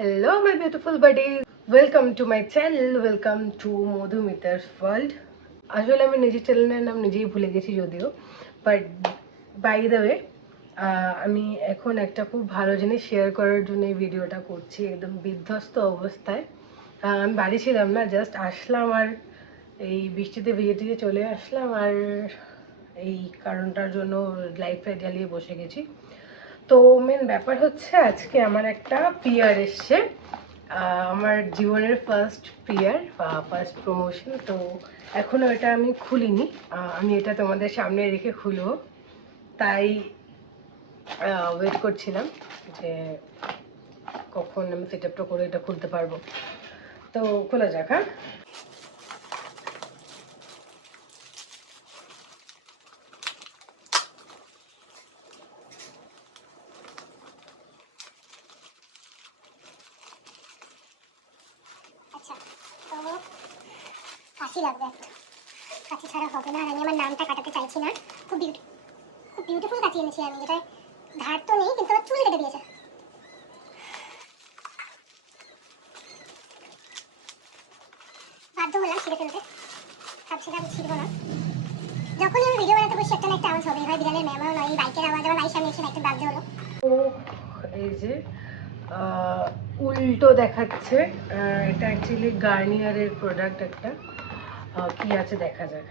Hello my beautiful buddies, welcome to my channel, welcome to Madhumitha's world. আসলে আমি নিজের চ্যানেলের নাম নিজেই ভুলে গেছি যদিও, বাট বাই দ্য ওয়ে আমি এখন একটা খুব ভালো জিনিস শেয়ার করার জন্য এই ভিডিওটা করছি একদম বিধ্বস্ত অবস্থায়। আমি বাড়ি ছিলাম না, জাস্ট আসলাম আর এই বৃষ্টিতে ভিজে চলে আসলাম আর এই কারণটার জন্য লাইফে জ্বালিয়ে বসে গেছি। তো মেন ব্যাপার হচ্ছে আজকে আমার একটা পিআর এসছে, আমার জীবনের ফার্স্ট পিআর বা ফার্স্ট প্রমোশন। তো এখনো এটা আমি খুলিনি, আমি এটা তোমাদের সামনে রেখে খুলবো, তাই ওয়েট করছিলাম যে কখন আমি সেট আপটা করে এটা খুলতে পারবো। তো খোলা যাক। হ্যাঁ, আচ্ছা, তো কাশি লাগবে একটা, কাশি ছাড়া হবে না। আর আমি আমার নামটা কাটাতে চাইছি না। খুব বিউটিফুল কাশি এনেছি আমি, যেটা ধার তো নেই কিন্তু আমার চুল কেটে দিয়েছে। বাধ্য হলাম ছিঁড়ে ফেলতে, ভাবছিলাম ছিঁড়বো না। যখনই আমি ভিডিও বানাতে বসি একটা না একটা আওয়াজ হবে, এবার বিড়ালের ম্যামাও নয়, বাইকের আওয়াজ, আমার বাড়ির সামনে এসে একটা বাধ্য হলো। তো এই যে উল্টো দেখাচ্ছে, এটা অ্যাকচুয়ালি গার্নিয়ারের প্রোডাক্ট একটা। কি আছে দেখা যাক।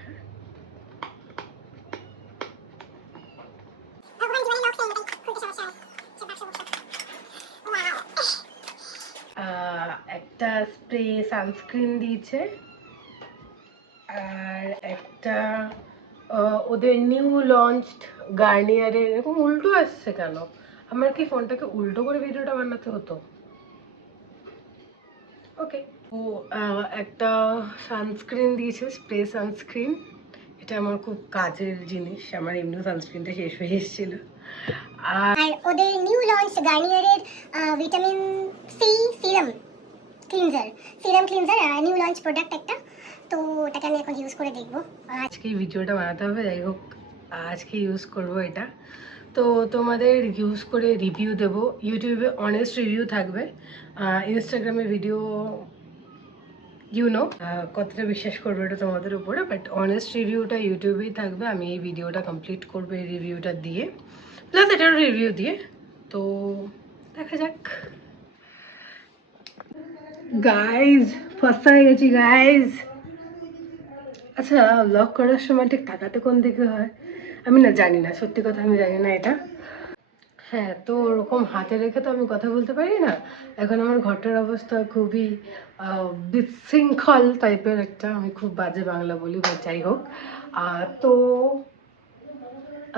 একটা স্প্রে সানস্ক্রিন দিয়েছে আর একটা ওদের নিউ লঞ্চড গার্নিয়ারের। এরকম উল্টো আসছে কেন? আমার কি ফোনটাকে উল্টো করে ভিডিওটা বানাতে হতো? ওকে। ও একটা সানস্ক্রিন দিয়েছে, স্প্রে সানস্ক্রিন। এটা আমার খুব কাজের জিনিস, আমার এমনি সানস্ক্রিনটা শেষ হয়ে এসেছিল। আর ওদের নিউ লঞ্চ গার্নিয়ারের vitamin C cleanser new launch product একটা। তো ওটাকে আমি এখন ইউজ করে দেখবো। আজকে এই ভিডিওটা বানাতে হবে, যাই হোক আজকে ইউজ করব এটা। তো তোমাদের ইউজ করে রিভিউ দেবো, ইউটিউবে অনেস্ট রিভিউ থাকবে, ইনস্টাগ্রামে ভিডিও কতটা বিশ্বাস করবে এটা তোমাদের উপরে, বাট অনেস্ট রিভিউটা ইউটিউবেই থাকবে। আমি এই ভিডিওটা কমপ্লিট করবো এই রিভিউটা দিয়ে, প্লাস এটারও রিভিউ দিয়ে। তো দেখা যাক। গাইজ ফার্স্ট হয়ে গেছি গাইজ। আচ্ছা, ব্লগ করার সময় ঠিক তাকাতে কোন দিকে হয় আমি না জানি না, সত্যি কথা আমি জানি না এটা। হ্যাঁ, তো ওরকম হাতে রেখে তো আমি কথা বলতে পারি না। এখন আমার ঘরটার অবস্থা খুবই বিশৃঙ্খল টাইপের একটা, আমি খুব বাজে বাংলা বলি বা যাই হোক। তো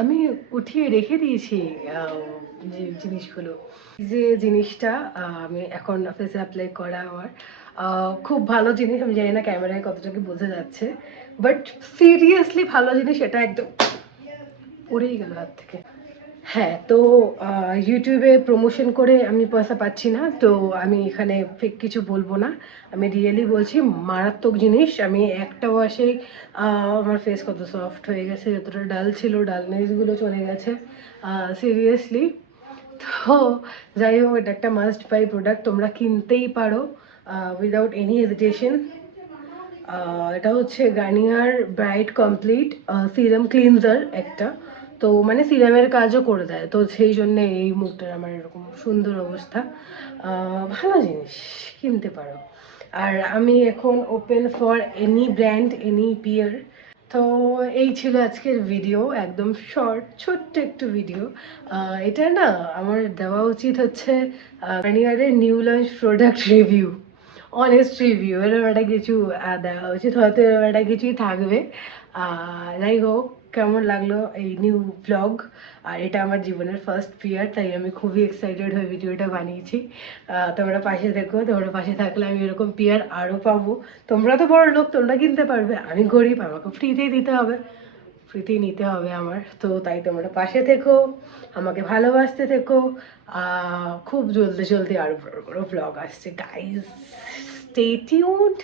আমি উঠিয়ে রেখে দিয়েছি যে জিনিসগুলো, যে জিনিসটা আমি এখন ফেসে অ্যাপ্লাই করা আমার খুব ভালো জিনিস। আমি জানি না ক্যামেরায় কতটা কি বোঝা যাচ্ছে, বাট সিরিয়াসলি ভালো জিনিস এটা, একদম পড়েই গেল হাত থেকে। হ্যাঁ, তো ইউটিউবে প্রমোশন করে আমি পয়সা পাচ্ছি না, তো আমি এখানে ফেক কিছু বলবো না, আমি রিয়েলি বলছি মারাত্মক জিনিস। আমি একটা ওয়াশেই আমার ফেস কত সফট হয়ে গেছে, যতটা ডাল ছিল ডালনেসগুলো চলে গেছে সিরিয়াসলি। তো যাই হোক, এটা একটা মাস্ট বাই প্রোডাক্ট, তোমরা কিনতেই পারো উইদাউট এনি হেজিটেশন। এটা হচ্ছে Garnier bright complete serum cleanser একটা। তো মানে সিরামের কাজও করে দেয়, তো সেই জন্য এই মুখটার আমার এরকম সুন্দর অবস্থা। ভালো জিনিস, কিনতে পারো। আর আমি এখন open for any brand, any peer. তো এই ছিল আজকের ভিডিও, একদম শর্ট ছোট্ট একটু ভিডিও। এটা না আমার দেওয়া উচিত হচ্ছে গার্নিয়ারের new launch product review, honest review, এরকম একটা কিছু দেওয়া উচিত, হয়তো এরকম একটা কিছুই থাকবে। যাই হোক, কেমন লাগলো এই নিউ ব্লগ? আর এটা আমার জীবনের ফার্স্ট পিয়ার, তাই আমি খুবই এক্সাইটেড হয়ে ভিডিওটা বানিয়েছি। তোমরা পাশে দেখো, তোমরা পাশে থাকলে আমি এরকম পিয়ার আরও পাবো। তোমরা তো বড় লোক, তোমরা কিনতে পারবে, আমি গরিব, আমাকে ফ্রিতেই দিতে হবে, ফ্রিতেই নিতে হবে আমার। তো তাই তোমরা পাশে থেকো, আমাকে ভালোবাসতে থেকো। খুব জলদি জলদি আরও বড় বড় ব্লগ আসছে গাইজ, স্টে টিউনড।